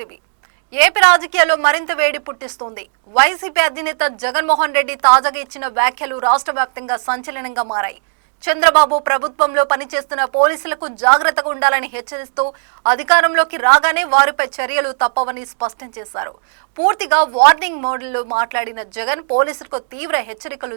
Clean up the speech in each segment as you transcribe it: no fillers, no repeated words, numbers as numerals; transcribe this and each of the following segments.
TV AP రాజకీయాల్లో మరింత వేడి పుట్టిస్తోంది. వైసీపీ అధినేత జగన్మోహన్ రెడ్డి తాజాగా ఇచ్చిన వ్యాఖ్యలు రాష్ట్ర వ్యాప్తంగా సంచలనంగా మారాయి. చంద్రబాబు ప్రభుత్వంలో పనిచేస్తున్న పోలీసులకు జాగ్రత్తగా ఉండాలని హెచ్చరిస్తూ అధికారంలోకి రాగానే వారిపై చర్యలు తప్పవని స్పష్టం చేశారు. పూర్తిగా వార్నింగ్ మోడ్లో మాట్లాడిన జగన్ పోలీసులకు తీవ్ర హెచ్చరికలు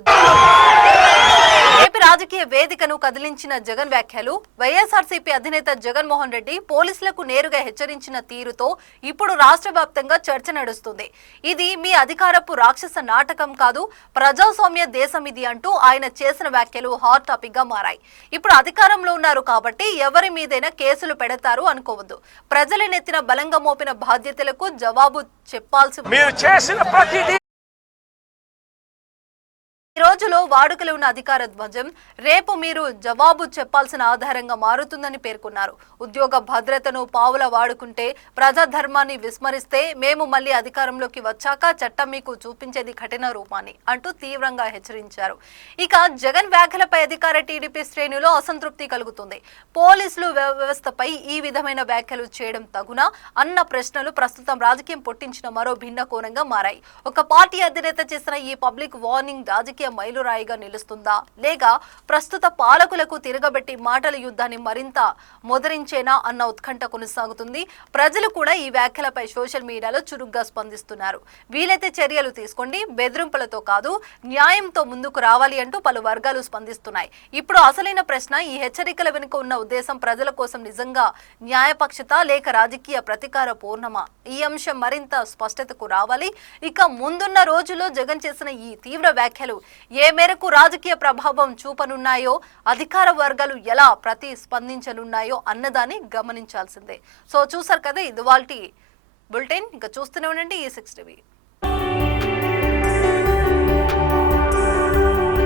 ఏపీ రాజకీయ వేదికను కదిలించిన జగన్ వ్యాఖ్యలు వైఎస్ఆర్సీపీ అధినేత జగన్మోహన్ రెడ్డి పోలీసులకు నేరుగా హెచ్చరించిన తీరుతో ఇప్పుడు రాష్ట్ర వ్యాప్తంగా చర్చ నడుస్తుంది. ఇది మీ అధికారపు రాక్షస నాటకం కాదు, ప్రజాస్వామ్య దేశం ఇది అంటూ ఆయన చేసిన వ్యాఖ్యలు హాట్ టాపిక్ గా మారాయి. ఇప్పుడు అధికారంలో ఉన్నారు కాబట్టి ఎవరి మీదైనా కేసులు పెడతారు అనుకోవద్దు. ప్రజల నెత్తిన బలంగా మోపిన బాధ్యతలకు జవాబు చెప్పాల్సి ఈ రోజులో వాడుకలో ఉన్న అధికార ధ్వజం రేపు మీరు జవాబు చెప్పాల్సిన ఆధారంగా మారుతుందని పేర్కొన్నారు. ఉద్యోగ భద్రతను పావుల వాడుకుంటే, ప్రజాధర్మాన్ని విస్మరిస్తే మేము మళ్లీ అధికారంలోకి వచ్చాక చట్టం మీకు చూపించేది కఠిన రూపాన్ని అంటూ తీవ్రంగా హెచ్చరించారు. ఇక జగన్ వ్యాఖ్యలపై అధికార టీడీపీ శ్రేణులో అసంతృప్తి కలుగుతుంది. పోలీసులు వ్యవస్థపై ఈ విధమైన వ్యాఖ్యలు చేయడం తగునా అన్న ప్రశ్నలు ప్రస్తుతం రాజకీయం పుట్టించిన మరో భిన్న కోణంగా మారాయి. ఒక పార్టీ అధినేత చేసిన ఈ పబ్లిక్ వార్నింగ్ రాజకీయ మైలురాయిగా నిలుస్తుందా, లేక ప్రస్తుత పాలకులకు తిరగబెట్టి మాటల యుద్ధాన్ని మరింత మొదరించేనా అన్న ఉత్కంఠ కొనసాగుతుంది. ప్రజలు కూడా ఈ వ్యాఖ్యలపై సోషల్ మీడియాలో చురుగ్గా స్పందిస్తున్నారు. వీలైతే చర్యలు తీసుకోండి, బెదిరింపులతో కాదు న్యాయంతో ముందుకు రావాలి అంటూ పలు వర్గాలు స్పందిస్తున్నాయి. ఇప్పుడు అసలైన ప్రశ్న, ఈ హెచ్చరికల వెనుక ఉన్న ఉద్దేశం ప్రజల కోసం నిజంగా న్యాయపక్షత లేక రాజకీయ ప్రతీకార పూర్ణమా? ఈ అంశం మరింత స్పష్టతకు రావాలి. ఇక ముందున్న రోజుల్లో జగన్ చేసిన ఈ తీవ్ర వ్యాఖ్యలు ఏ మేరకు రాజకీయ ప్రభావం చూపనున్నాయో, అధికార వర్గాలు ఎలా ప్రతిస్పందించనున్నాయో అన్నదాన్ని గమనించాల్సిందే. సో చూసారు కదా, ఇది వాల్టి బులెటిన్. ఇంకా చూస్తూనే ఉండండి E6 టీవీ.